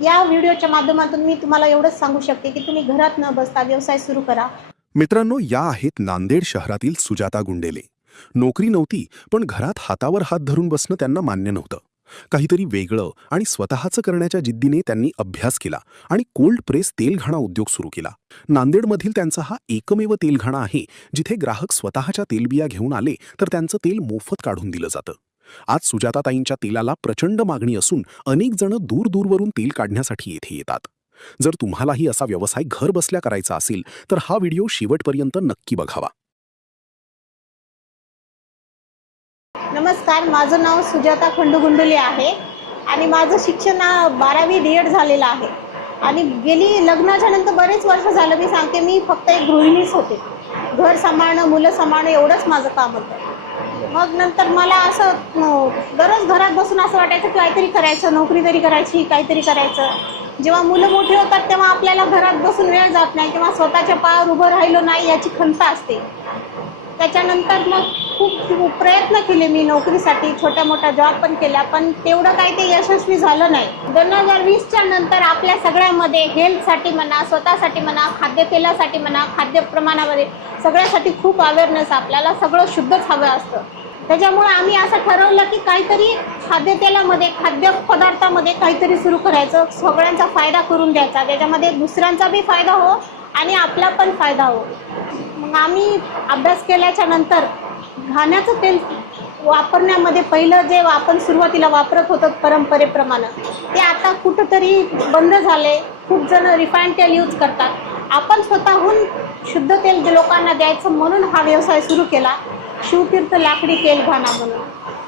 या व्हिडिओच्या माध्यमातून मी तुम्हाला एवढंच सांगू शकते की तुम्ही घरात न बसता व्यवसाय सुरू करा. मित्रांनो, या आहेत नांदेड शहरातील सुजाता गुंडेले. नोकरी नव्हती, पण घरात हातावर हात धरून बसणं त्यांना मान्य नव्हतं. काहीतरी वेगळं आणि स्वतःचं करण्याच्या जिद्दीने त्यांनी अभ्यास केला आणि कोल्ड प्रेस तेलघाणा उद्योग सुरू केला. नांदेडमधील त्यांचा हा एकमेव तेलघाणा आहे जिथे ग्राहक स्वतःच्या तेलबिया घेऊन आले तर त्यांचं तेल मोफत काढून दिलं जातं. आज सुजाताताईंच्या तेलाला प्रचंड मागणी असून अनेक जण दूरवरून तेल काढण्यासाठी येथे येतात. जर तुम्हालाही असा व्यवसाय घर बसल्या करायचा असेल तर हा व्हिडिओ शेवटपर्यंत नक्की बघावा. नमस्कार, माझं नाव सुजाता खंडू-गुंडुले आहे आणि माझं शिक्षण 12वी D.Ed झालेलं आहे आणि गेली लग्नाच्या नंतर बरेच वर्ष झालं मी सांगते, मी फक्त एक गृहिणीच होते. घर सांभाळणं, मुलं सांभाळणं एवढंच माझं काम होतं. मग नंतर मला असं दररोज घरात बसून असं वाटायचं की काहीतरी करायचं, नोकरी तरी करायची, काहीतरी करायचं. जेव्हा मुलं मोठी होतात तेव्हा आपल्याला घरात बसून वेळ जात नाही किंवा स्वतःच्या पायावर उभं राहिलो नाही याची खंत असते. त्याच्यानंतर मग खूप प्रयत्न केले मी नोकरीसाठी, छोट्या मोठ्या जॉब पण केल्या, पण तेवढं काही ते यशस्वी झालं नाही. 2020च्या नंतर आपल्या सगळ्यामध्ये हेल्थसाठी म्हणा, स्वतःसाठी म्हणा, खाद्यतेलासाठी म्हणा, खाद्य प्रमाणामध्ये सगळ्यासाठी खूप अवेअरनेस, आपल्याला सगळं शुद्धच हवं असतं. त्याच्यामुळे आम्ही असं ठरवलं की काहीतरी खाद्यतेलामध्ये, खाद्यपदार्थामध्ये काहीतरी सुरू करायचं, सगळ्यांचा फायदा करून द्यायचा, त्याच्यामध्ये दुसऱ्यांचा बी फायदा हो आणि आपला पण फायदा हो. मग आम्ही अभ्यास केल्याच्या नंतर घाण्याचं तेल वापरण्यामध्ये पहिलं जे आपण सुरुवातीला वापरत होतो परंपरेप्रमाणे ते आता कुठंतरी बंद झाले. खूप जण रिफाईंड तेल यूज करतात. आपण स्वतःहून शुद्ध तेल लोकांना द्यायचं म्हणून हा व्यवसाय सुरू केला, शिवतीर्थ लाकडी तेल घाणा म्हणून.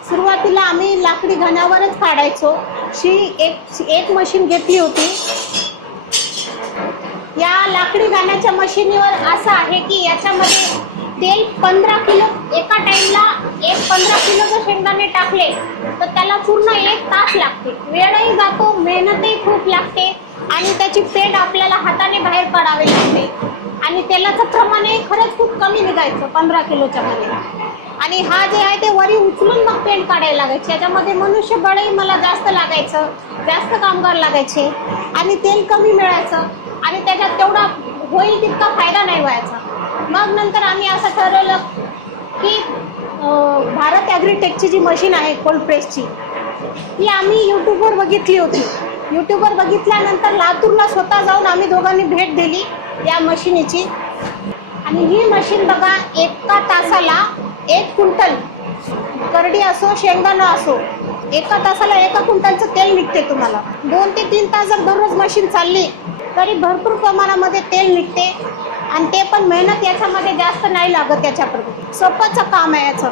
सुरुवातीला आम्ही लाकडी घाण्यावरच काढायचो. एक मशीन घेतली होती. या लाकडी घाण्याच्या मशीनीवर असं आहे की याच्यामध्ये तेल 15 किलो एका टाइमला 15 किलो जर शेंगदाणे टाकले तर त्याला पूर्ण 1 तास लागते. वेळही जातो, मेहनतही खूप लागते आणि त्याची पेंड आपल्याला हाताने बाहेर काढावी लागते आणि तेलाचं प्रमाणही खरंच खूप कमी निघायचं 15 किलोच्या मध्ये. आणि हा जे आहे ते वरी उचलून मग पेंड काढायला लागायची. याच्यामध्ये मनुष्यबळही मला जास्त लागायचं, जास्त कामगार लागायचे आणि तेल कमी मिळायचं आणि त्याच्यात तेवढा होईल तितका फायदा नाही व्हायचा. मग नंतर आम्ही असं ठरवलं की भारत ॲग्रीटेकची जी मशीन आहे कोल्ड प्रेसची, ती आम्ही यूट्यूबवर बघितली होती. यूट्यूबवर बघितल्यानंतर लातूरला स्वतः जाऊन आम्ही दोघांनी भेट दिली या मशीनीची. आणि ही मशीन बघा, एका तासाला 1 क्विंटल करडी असो, शेंगदाणा असो, एका तासाला 1 क्विंटलचं तेल निघते तुम्हाला. 2 ते 3 तास जर दररोज मशीन चालली तरी भरपूर प्रमाणामध्ये तेल निघते आणि ते पण मेहनत याच्यामध्ये जास्त नाही लागत. याच्यापर्यंत सोपंचं काम आहे याचं.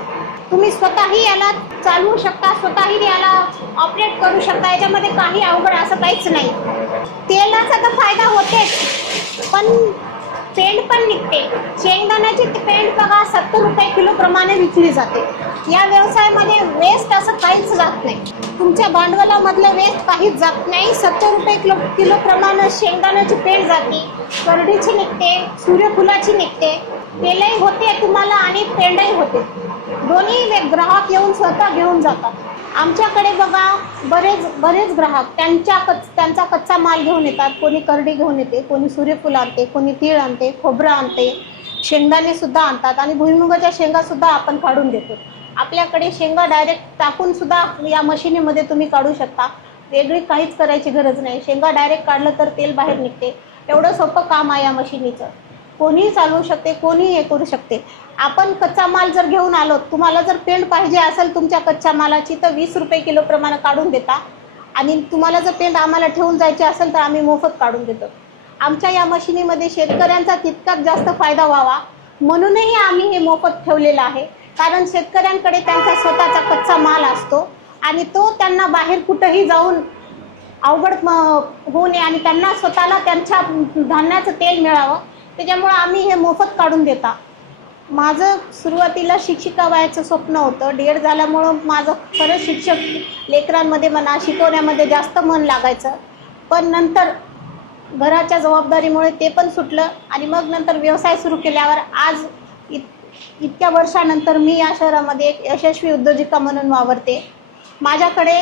तुम्ही स्वतःही याला चालवू शकता, स्वतःही याला ऑपरेट करू शकता. याच्यामध्ये काही अवघड असं काहीच नाही. तेलाचा तर फायदा होतेच, पण पेंड पण निघते. शेंगदाण्याची पेंड बघा 70 रुपये किलो प्रमाणे विकली जाते. या व्यवसायामध्ये वेस्ट असं काहीच जात नाही. तुमच्या भांडवलामधलं वेस्ट काहीच जात नाही. 70 रुपये किलो प्रमाणे शेंगदाण्याची पेंड जाते, करडीची निघते, सूर्यफुलाची निघते, तेलही होते तुम्हाला आणि पेंडही होते. दोन्ही ग्राहक येऊन स्वतः घेऊन जातात. आमच्याकडे बघा बरेच ग्राहक त्यांचा कच्चा माल घेऊन येतात. कोणी करडी घेऊन येते, कोणी सूर्यफूल आणते, कोणी तीळ आणते, खोबरं आणते, शेंगदाणे सुद्धा आणतात आणि भुईमुगाच्या शेंगा सुद्धा आपण काढून देतो. आपल्याकडे शेंगा डायरेक्ट टाकून सुद्धा या मशीनीमध्ये तुम्ही काढू शकता. वेगळी काहीच करायची गरज नाही. शेंगा डायरेक्ट काढलं तर तेल बाहेर निघते. एवढं सोपं काम आहे या मशीनीचं. कोणीही चालवू शकते, कोणीही हे करू शकते. आपण कच्चा माल जर घेऊन आलो, तुम्हाला जर पेंड पाहिजे असेल तुमच्या कच्च्या मालाची तर 20 रुपये किलो प्रमाणे काढून देता आणि तुम्हाला जर पेंड आम्हाला ठेवून जायची असेल तर आम्ही मोफत काढून देतो. आमच्या या मशीनीमध्ये शेतकऱ्यांचा तितकाच जास्त फायदा व्हावा म्हणूनही आम्ही हे मोफत ठेवलेलं आहे. कारण शेतकऱ्यांकडे त्यांचा स्वतःचा कच्चा माल असतो आणि तो त्यांना बाहेर कुठंही जाऊन अवघड होऊ नये आणि त्यांना स्वतःला त्यांच्या धान्याचं तेल मिळावं, त्याच्यामुळे आम्ही हे मोफत काढून देता. माझं सुरुवातीला शिक्षिका व्हायचं स्वप्न होतं. D.Ed झाल्यामुळं माझं खरंच शिक्षक लेकरांमध्ये म्हणा, शिकवण्यामध्ये जास्त मन लागायचं. पण नंतर घराच्या जबाबदारीमुळे ते पण सुटलं आणि मग नंतर व्यवसाय सुरू केल्यावर आज इतक्या वर्षानंतर मी या शहरामध्ये एक यशस्वी उद्योजिका म्हणून वावरते. माझ्याकडे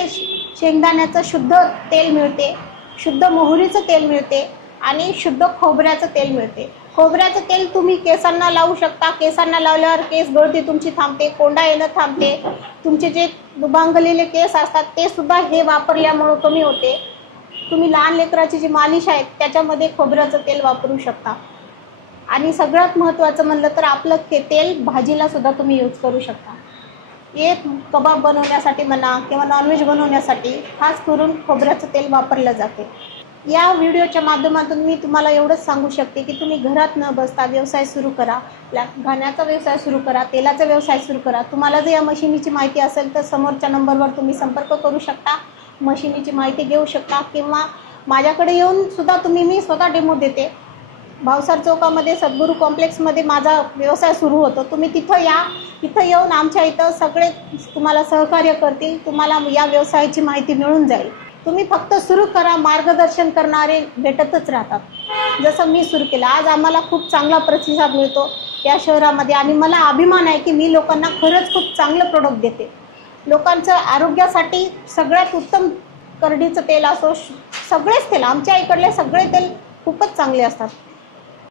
शेंगदाण्याचं शुद्ध तेल मिळते, शुद्ध मोहरीचं तेल मिळते आणि शुद्ध खोबऱ्याचं तेल मिळते. खोबऱ्याचं तेल तुम्ही केसांना लावू शकता. केसांना लावल्यावर केस गळती तुमची थांबते, कोंडा येणं थांबते. तुमचे जे दुभांगलेले केस असतात ते सुद्धा हे वापरल्यामुळं कमी होते. तुम्ही लहान लेकराची जी मालिश आहे त्याच्यामध्ये खोबऱ्याचं तेल वापरू शकता. आणि सगळ्यात महत्त्वाचं म्हणलं तर आपलं तेल भाजीला सुद्धा तुम्ही यूज करू शकता. एक कबाब बनवण्यासाठी म्हणा किंवा नॉनव्हेज बनवण्यासाठी खास करून खोबऱ्याचं तेल वापरलं जाते. या व्हिडिओच्या माध्यमातून मी तुम्हाला एवढंच सांगू शकते की तुम्ही घरात न बसता व्यवसाय सुरू करा. घाण्याचा व्यवसाय सुरू करा, तेलाचा व्यवसाय सुरू करा. तुम्हाला जर या मशिनीची माहिती असेल तर समोरच्या नंबरवर तुम्ही संपर्क करू शकता, मशिनीची माहिती घेऊ शकता किंवा माझ्याकडे येऊन सुद्धा मी स्वतः डेमो देते. भावसार चौकामध्ये सद्गुरू कॉम्प्लेक्समध्ये माझा व्यवसाय सुरू होतो. तुम्ही तिथं या, तिथं येऊन आमच्या इथं सगळे तुम्हाला सहकार्य करतील. तुम्हाला या व्यवसायाची माहिती मिळून जाईल. तुम्ही फक्त सुरू करा, मार्गदर्शन करणारे भेटतच राहतात. जसं मी सुरू केलं, आज आम्हाला खूप चांगला प्रतिसाद मिळतो या शहरामध्ये आणि मला अभिमान आहे की मी लोकांना खरंच खूप चांगलं प्रोडक्ट देते. लोकांचं आरोग्यासाठी सगळ्यात उत्तम करडीचं तेल असो, सगळेच तेल आमच्या इकडले सगळे तेल खूपच चांगले असतात.